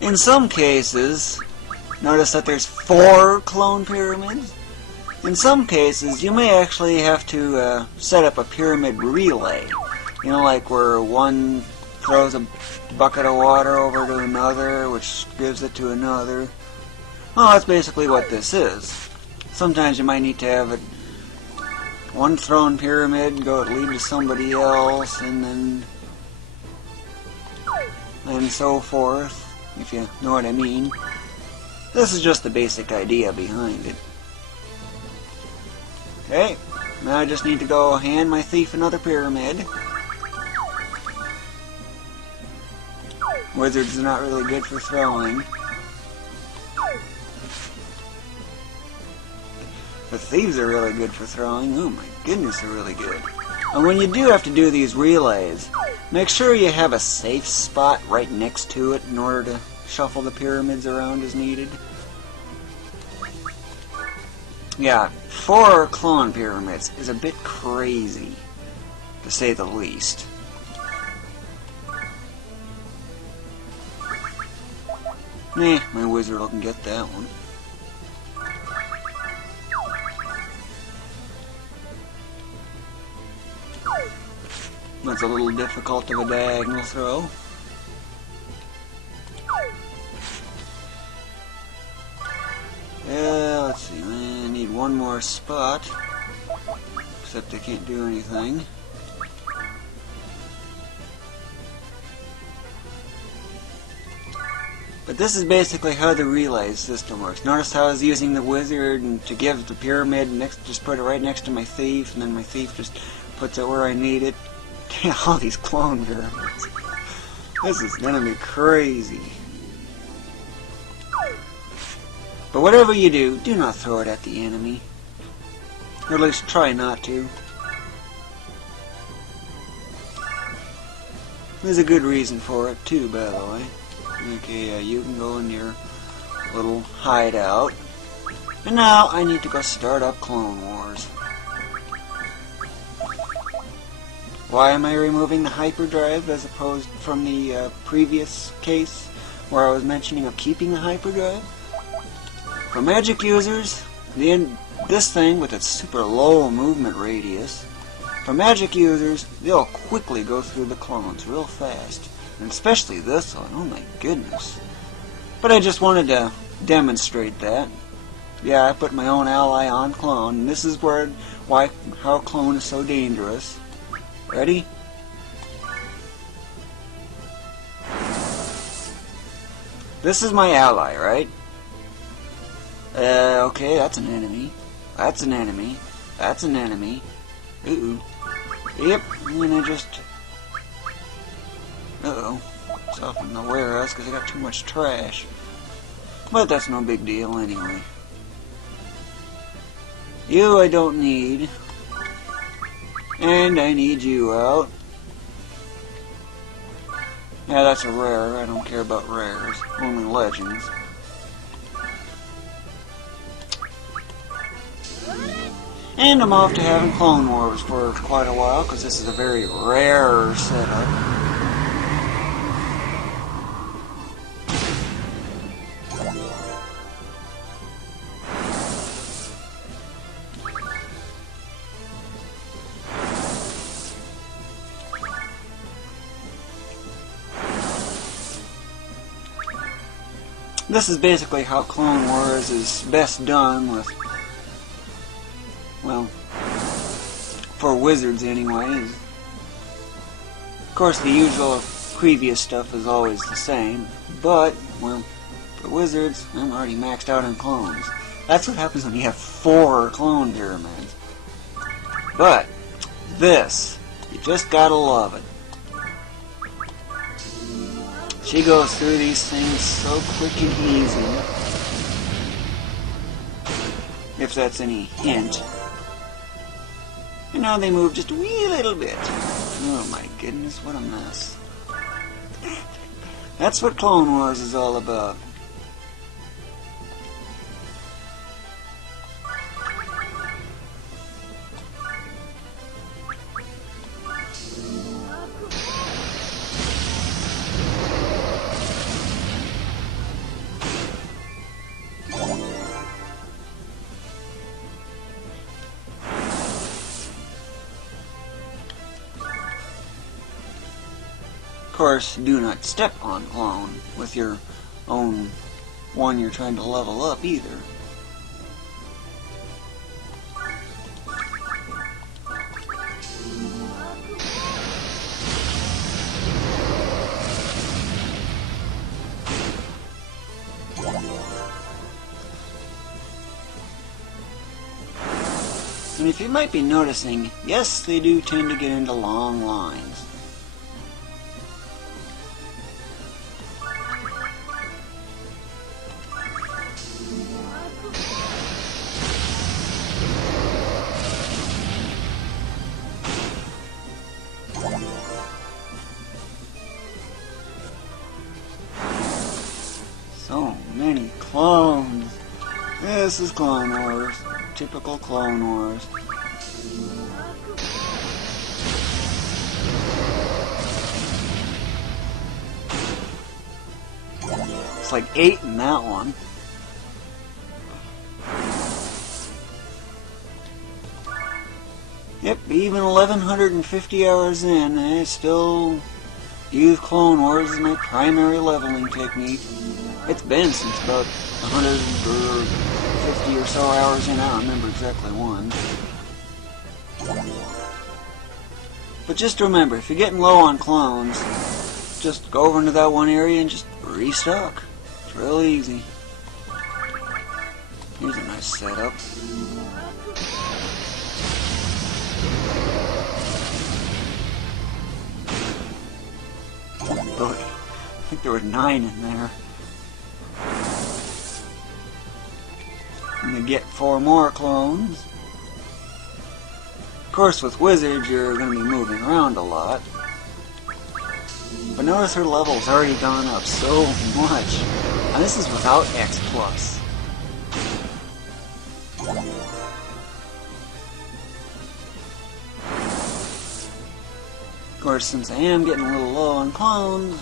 In some cases, notice that there's 4 clone pyramids. In some cases, you may actually have to set up a pyramid relay. You know, like where one throws a bucket of water over to another, which gives it to another. Well, that's basically what this is. Sometimes you might need to have one thrown pyramid go lead to somebody else, and so forth, if you know what I mean. This is just the basic idea behind it. Okay, now I just need to go hand my thief another pyramid. Wizards are not really good for throwing. The thieves are really good for throwing. Oh my goodness, they're really good. And when you do have to do these relays, make sure you have a safe spot right next to it in order to shuffle the pyramids around as needed. Yeah, 4 clone pyramids is a bit crazy, to say the least. Nah, my wizard can get that one. That's a little difficult of a diagonal throw. Yeah, let's see, I need one more spot. Except I can't do anything. But this is basically how the relay system works. Notice how I was using the wizard and to give the pyramid, just put it right next to my thief, and then my thief just puts it where I need it. All these clone pyramids. This is gonna be crazy. But whatever you do, do not throw it at the enemy. Or at least try not to. There's a good reason for it too, by the way. Okay, you can go in your little hideout. And now I need to go start up Clone Wars. Why am I removing the hyperdrive as opposed from the previous case where I was mentioning of keeping the hyperdrive? For magic users, this thing with its super low movement radius, for magic users, they'll quickly go through the clones real fast. And especially this one, oh my goodness. But I just wanted to demonstrate that. Yeah, I put my own ally on clone, and this is how clone is so dangerous. Ready? This is my ally, right? Okay, that's an enemy. That's an enemy. That's an enemy. Ooh. Yep, and then I just... Uh-oh. It's off in the warehouse because I got too much trash. But that's no big deal anyway. You I don't need. And I need you out. Yeah, that's a rare. I don't care about rares. Only legends. And I'm off to having Clone Wars for quite a while, because this is a very rare setup. This is basically how Clone Wars is best done with, well, for wizards anyway. Of course the usual previous stuff is always the same, but, well, for wizards, I'm already maxed out on clones. That's what happens when you have 4 clone pyramids. But, this, you just gotta love it. She goes through these things so quick and easy. If that's any hint. And now they move just a wee little bit. Oh my goodness, what a mess. That's what Clone Wars is all about. course, do not step on clone with your own one you're trying to level up either. And if you might be noticing, yes, they do tend to get into long lines. So many clones. This is Clone Wars. Typical Clone Wars. It's like 8 in that one. Yep, even 1150 hours in, I still use Clone Wars as my primary leveling technique. It's been since about 150 or so hours in. I don't remember exactly when. But just remember, if you're getting low on clones, just go over into that one area and just restock. It's real easy. Here's a nice setup. Boy, I think there were 9 in there. I'm gonna get 4 more clones. Of course, with wizards, you're gonna be moving around a lot. But notice her level's already gone up so much. And this is without X+. Of course, since I am getting a little low on clones,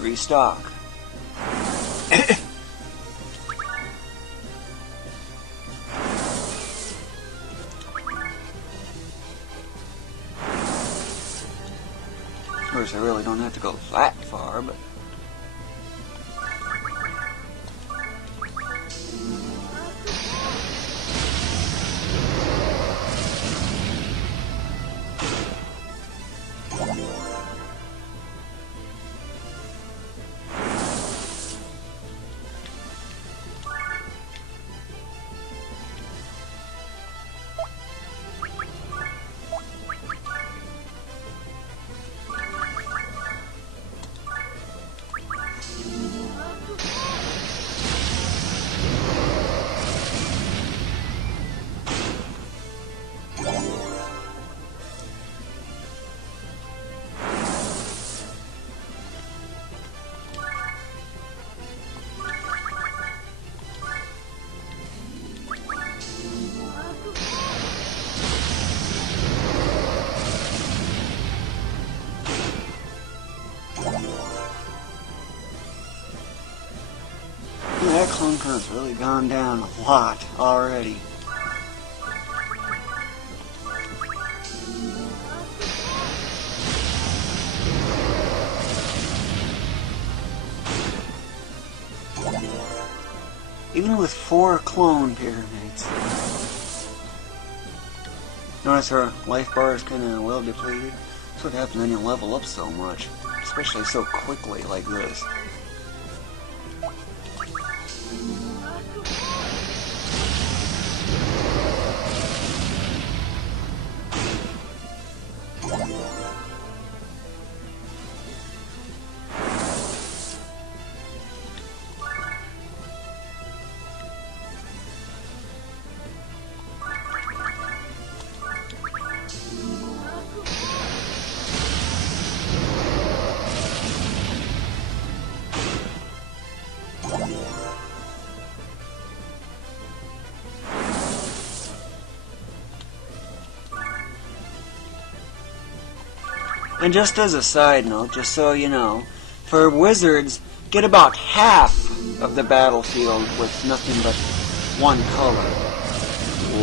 restock. Of course, I really don't have to go that far, but... that clone count's really gone down a lot already. Even with 4 clone pyramids. Notice her life bar is kind of well depleted. That's what happens when you level up so much, especially so quickly like this. And just as a side note, just so you know, for wizards, get about half of the battlefield with nothing but one color.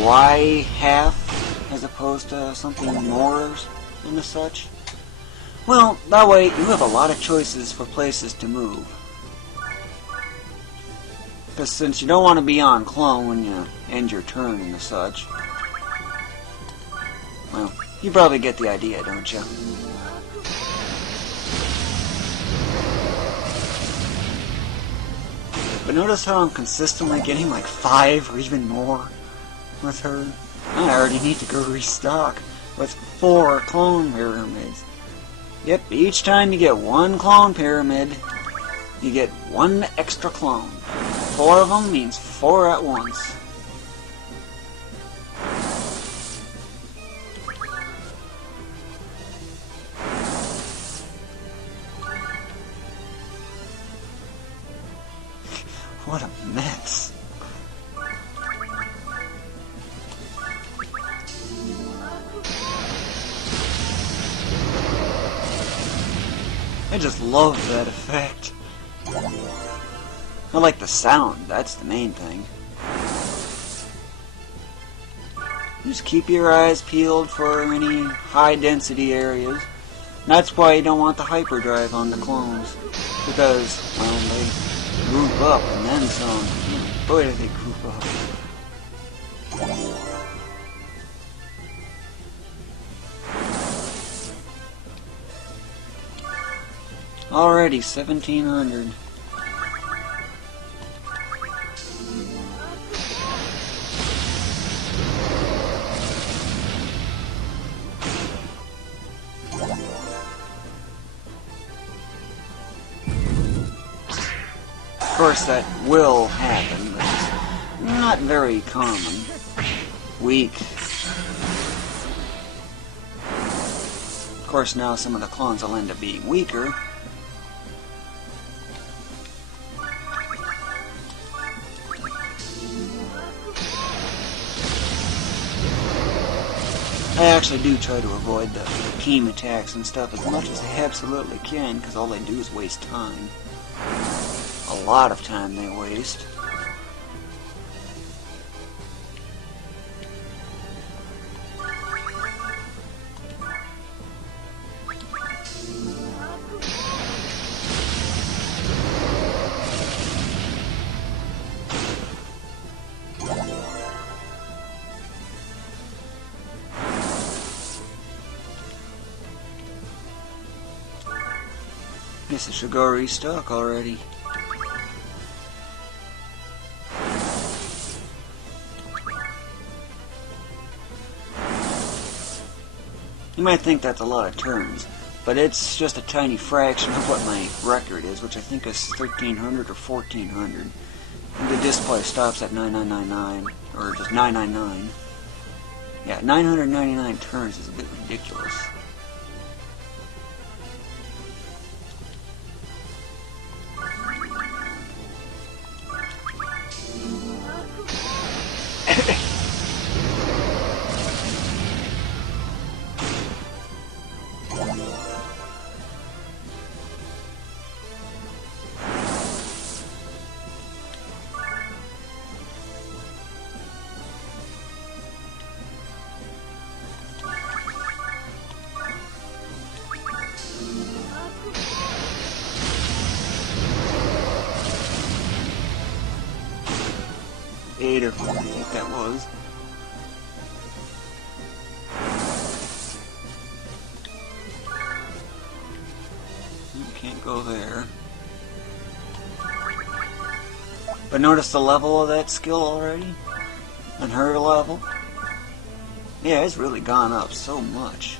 Why half as opposed to something more and such? Well, that way you have a lot of choices for places to move. Because since you don't want to be on clone when you end your turn and such. Well, you probably get the idea, don't you? But notice how I'm consistently getting like 5 or even more with her. I already need to go restock with 4 clone pyramids. Yep, each time you get 1 clone pyramid, you get 1 extra clone. 4 of them means 4 at once. What a mess. I just love that effect. I like the sound, that's the main thing. Just keep your eyes peeled for any high density areas. That's why you don't want the hyperdrive on the clones. Because, well, they group up and then some. Boy, do they group up. Already 1700. Of course, that will happen, but it's not very common. Weak. Of course, now some of the clones will end up being weaker. I actually do try to avoid the team attacks and stuff as much as I absolutely can, because all they do is waste time. A lot of time they waste. Guess I should go restock already. You might think that's a lot of turns, but it's just a tiny fraction of what my record is, which I think is 1300 or 1400. And the display stops at 9999, or just 999. Yeah, 999 turns is a bit ridiculous. Eight of them, I think that was. You can't go there. But notice the level of that skill already? And her level? Yeah, it's really gone up so much.